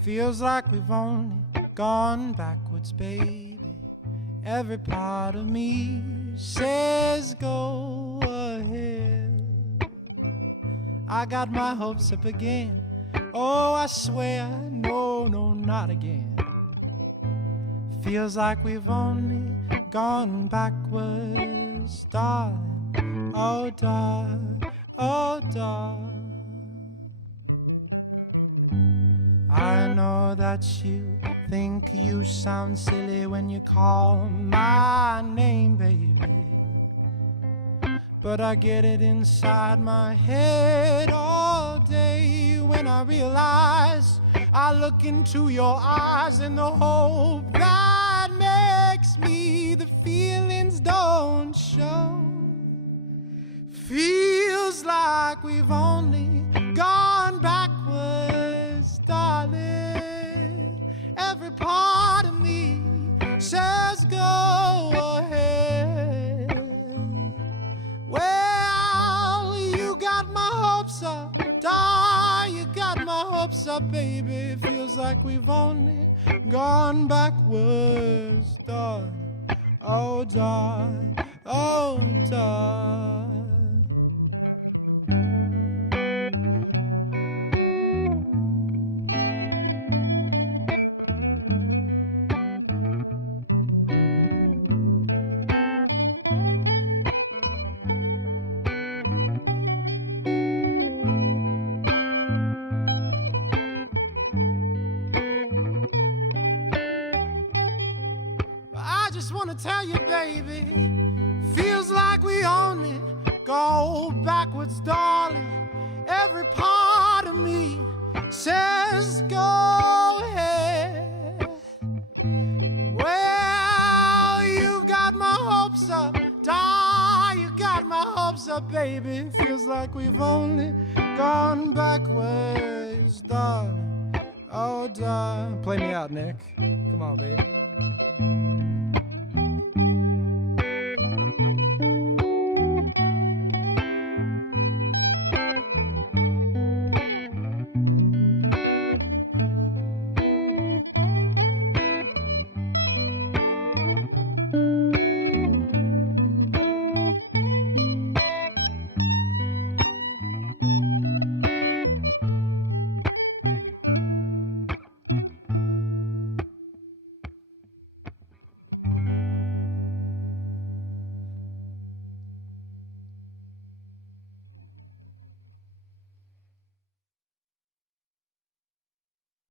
Feels like we've only gone backwards, baby. Every part of me says go ahead. I got my hopes up again. Oh, I swear, no, no, not again. Feels like we've only gone backwards, darling. Oh, darling, oh, darling. I know that you think you sound silly when you call my name, baby, but I get it inside my head all day when I realize I look into your eyes and the hope that makes me, the feelings don't show. Feels like we've only gone backwards, darling. Every part of me says go ahead. Well, you got my hopes up, darling. You got my hopes up, baby. Feels like we've only gone backwards, darling. Oh, darling, oh, darling. I just wanna tell you, baby, feels like we only go backwards, darling. Every part of me says go ahead. Well, you've got my hopes up, darling. You got my hopes up, baby. Feels like we've only gone backwards, darling. Oh, darling. Play me out, Nick. Come on, baby.